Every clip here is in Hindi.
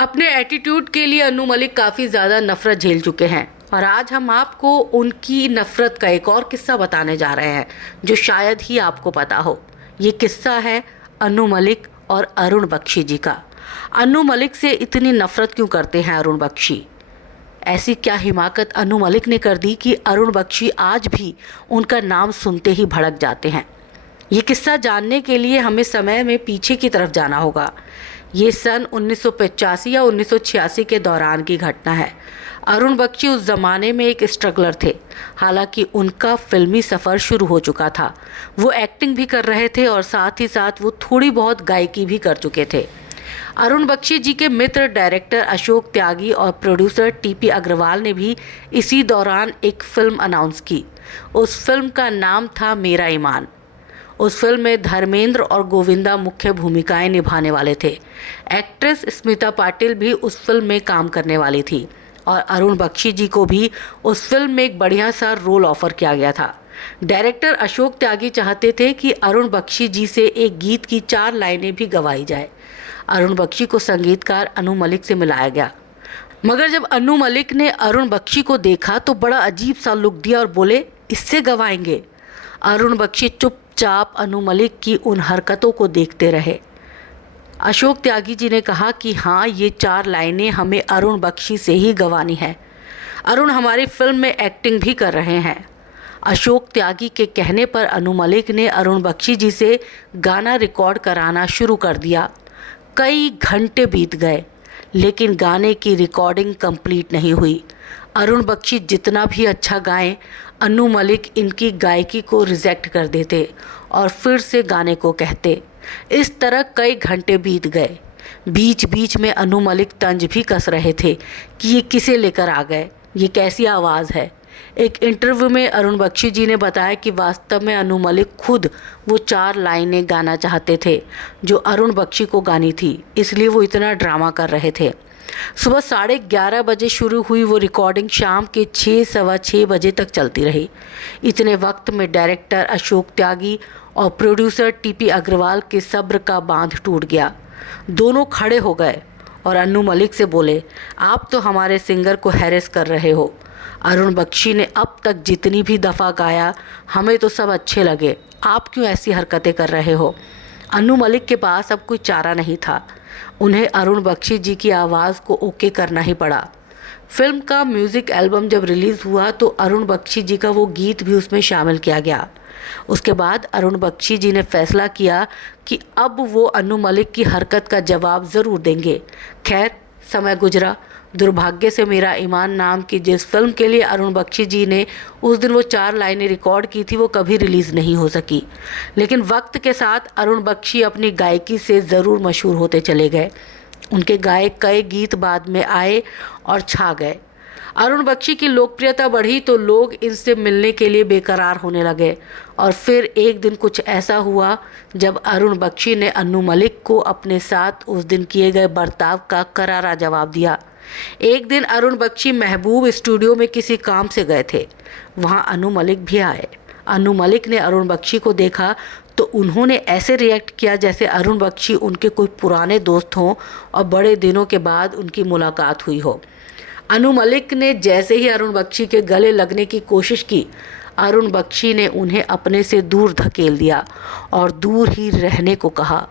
अपने एटीट्यूड के लिए अनु मलिक काफ़ी ज़्यादा नफरत झेल चुके हैं और आज हम आपको उनकी नफरत का एक और किस्सा बताने जा रहे हैं जो शायद ही आपको पता हो। ये किस्सा है अनु मलिक और अरुण बख्शी जी का। अनु मलिक से इतनी नफरत क्यों करते हैं अरुण बख्शी? ऐसी क्या हिमाकत अनु मलिक ने कर दी कि अरुण बख्शी आज भी उनका नाम सुनते ही भड़क जाते हैं? ये किस्सा जानने के लिए हमें समय में पीछे की तरफ जाना होगा। ये सन 1985 या 1986 के दौरान की घटना है। अरुण बख्शी उस ज़माने में एक स्ट्रगलर थे। हालांकि उनका फिल्मी सफ़र शुरू हो चुका था। वो एक्टिंग भी कर रहे थे और साथ ही साथ वो थोड़ी बहुत गायकी भी कर चुके थे। अरुण बख्शी जी के मित्र डायरेक्टर अशोक त्यागी और प्रोड्यूसर टीपी अग्रवाल ने भी इसी दौरान एक फ़िल्म अनाउंस की। उस फिल्म का नाम था मेरा ईमान। उस फिल्म में धर्मेंद्र और गोविंदा मुख्य भूमिकाएं निभाने वाले थे। एक्ट्रेस स्मिता पाटिल भी उस फिल्म में काम करने वाली थी और अरुण बख्शी जी को भी उस फिल्म में एक बढ़िया सा रोल ऑफर किया गया था। डायरेक्टर अशोक त्यागी चाहते थे कि अरुण बख्शी जी से एक गीत की 4 लाइनें भी गवाई जाए। अरुण बख्शी को संगीतकार अनु मलिक से मिलाया गया, मगर जब अनु मलिक ने अरुण बख्शी को देखा तो बड़ा अजीब सा लुक दिया और बोले, इससे गवाएंगे? अरुण बख्शी चुपचाप अनु मलिक की उन हरकतों को देखते रहे। अशोक त्यागी जी ने कहा कि हाँ, ये 4 लाइनें हमें अरुण बख्शी से ही गवानी है। अरुण हमारी फिल्म में एक्टिंग भी कर रहे हैं। अशोक त्यागी के कहने पर अनु मलिक ने अरुण बख्शी जी से गाना रिकॉर्ड कराना शुरू कर दिया। कई घंटे बीत गए लेकिन गाने की रिकॉर्डिंग कंप्लीट नहीं हुई। अरुण बख्शी जितना भी अच्छा गाएं, अनु मलिक इनकी गायकी को रिजेक्ट कर देते और फिर से गाने को कहते। इस तरह कई घंटे बीत गए। बीच बीच में अनु मलिक तंज भी कस रहे थे कि ये किसे लेकर आ गए, ये कैसी आवाज़ है। एक इंटरव्यू में अरुण बख्शी जी ने बताया कि वास्तव में अनु मलिक खुद वो 4 लाइनें गाना चाहते थे जो अरुण बख्शी को गानी थी, इसलिए वो इतना ड्रामा कर रहे थे। सुबह 11:30 बजे शुरू हुई वो रिकॉर्डिंग शाम के 6 सवा 6 बजे तक चलती रही। इतने वक्त में डायरेक्टर अशोक त्यागी और प्रोड्यूसर टीपी अग्रवाल के सब्र का बांध टूट गया। दोनों खड़े हो गए और अनु मलिक से बोले, आप तो हमारे सिंगर को हैरेस कर रहे हो। अरुण बख्शी ने अब तक जितनी भी दफ़ा गाया हमें तो सब अच्छे लगे, आप क्यों ऐसी हरकतें कर रहे हो? अनु मलिक के पास अब कोई चारा नहीं था। उन्हें अरुण बख्शी जी की आवाज़ को ओके करना ही पड़ा। फिल्म का म्यूज़िक एल्बम जब रिलीज़ हुआ तो अरुण बख्शी जी का वो गीत भी उसमें शामिल किया गया। उसके बाद अरुण बख्शी जी ने फैसला किया कि अब वो अनु मलिक की हरकत का जवाब ज़रूर देंगे। खैर, समय गुजरा। दुर्भाग्य से मेरा ईमान नाम की जिस फिल्म के लिए अरुण बख्शी जी ने उस दिन वो 4 लाइनें रिकॉर्ड की थी वो कभी रिलीज़ नहीं हो सकी। लेकिन वक्त के साथ अरुण बख्शी अपनी गायकी से ज़रूर मशहूर होते चले गए। उनके गाए कई गीत बाद में आए और छा गए। अरुण बख्शी की लोकप्रियता बढ़ी तो लोग इनसे मिलने के लिए बेकरार होने लगे और फिर एक दिन कुछ ऐसा हुआ जब अरुण बख्शी ने अनु मलिक को अपने साथ उस दिन किए गए बर्ताव का करारा जवाब दिया। एक दिन अरुण बख्शी महबूब स्टूडियो में किसी काम से गए थे। वहाँ अनु मलिक भी आए। अनु मलिक ने अरुण बख्शी को देखा तो उन्होंने ऐसे रिएक्ट किया जैसे अरुण बख्शी उनके कोई पुराने दोस्त हों और बड़े दिनों के बाद उनकी मुलाकात हुई हो। अनु मलिक ने जैसे ही अरुण बख्शी के गले लगने की कोशिश की, अरुण बख्शी ने उन्हें अपने से दूर धकेल दिया और दूर ही रहने को कहा।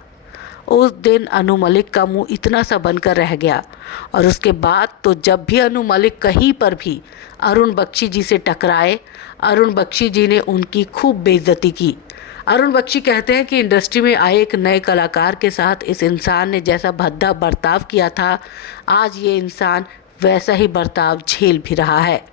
उस दिन अनु मलिक का मुंह इतना सा बनकर रह गया और उसके बाद तो जब भी अनु मलिक कहीं पर भी अरुण बख्शी जी से टकराए, अरुण बख्शी जी ने उनकी खूब बेइज्जती की। अरुण बख्शी कहते हैं कि इंडस्ट्री में आए एक नए कलाकार के साथ इस इंसान ने जैसा भद्दा बर्ताव किया था, आज ये इंसान वैसा ही बर्ताव झेल भी रहा है।